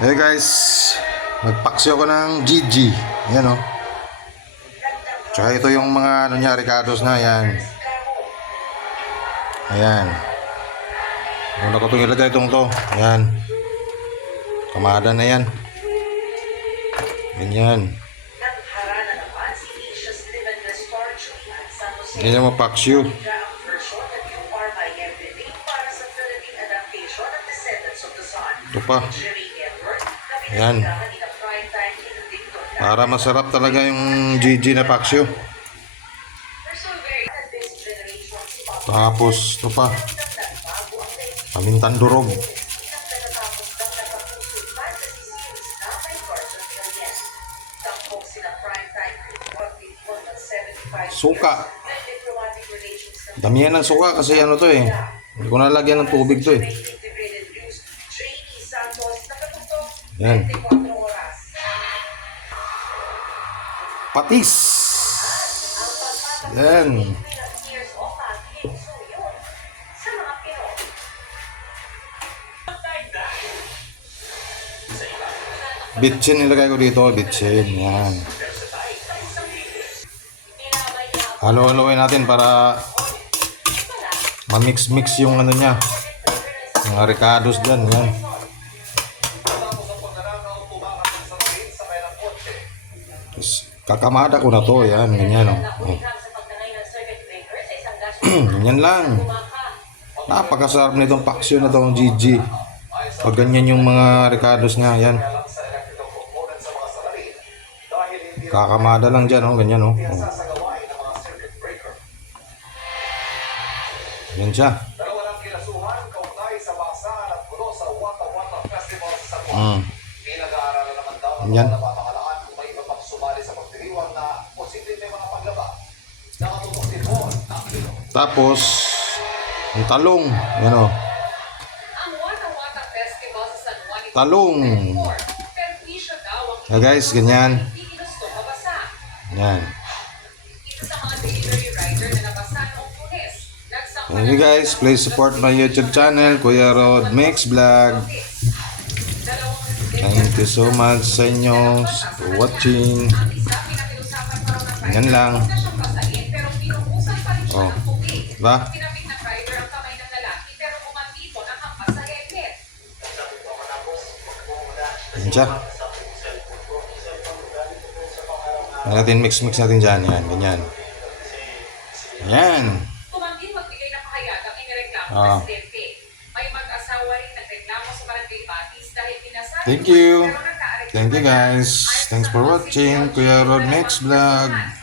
Hey guys, nagpaksi ako ng GG. Ayan o. Tsaka ito yung mga ano niya, Ricardos na. Ayan. Ayan. Una ko itong ilagay itong to. Ayan. Kamada na yan. Ganyan. Yan yung mapaksyo. Ito pa. Ayan. Para masarap talaga yung GG na paksyo. Tapos ito pa. Pamintang durog. Suka. Damihan ng suka kasi ano to eh. Hindi ko nalagyan ng tubig to eh. Yan. Patis. Yan. Bitchin nilagay ko dito. Bitchin. Yan. Halo-haloin natin para ma-mix-mix yung ano niya. Mga Ricardos dyan. Yan. Kakamada ko na to, yan, ganyan, oh. Ganyan lang. Napakasarap na itong paksyo na itong GG. Pag ganyan yung mga Ricardos niya, yan. Kakamada lang dyan, oh, ganyan, oh. Yan siya. Yan. Tapos ang talong, yan o. Talong. Yeah, guys, ganyan. Yan. Thank you guys, please support my YouTube channel, Kuya Rod Mix Vlog. Thank you so much sa inyo for watching. Yan lang. Oh. Diba? Yan siya. Natin mix natin dyan. Yan, ganyan. Yan. Ah. Thank you. Thank you guys. Thanks for watching Kuya Rod Mix Vlog.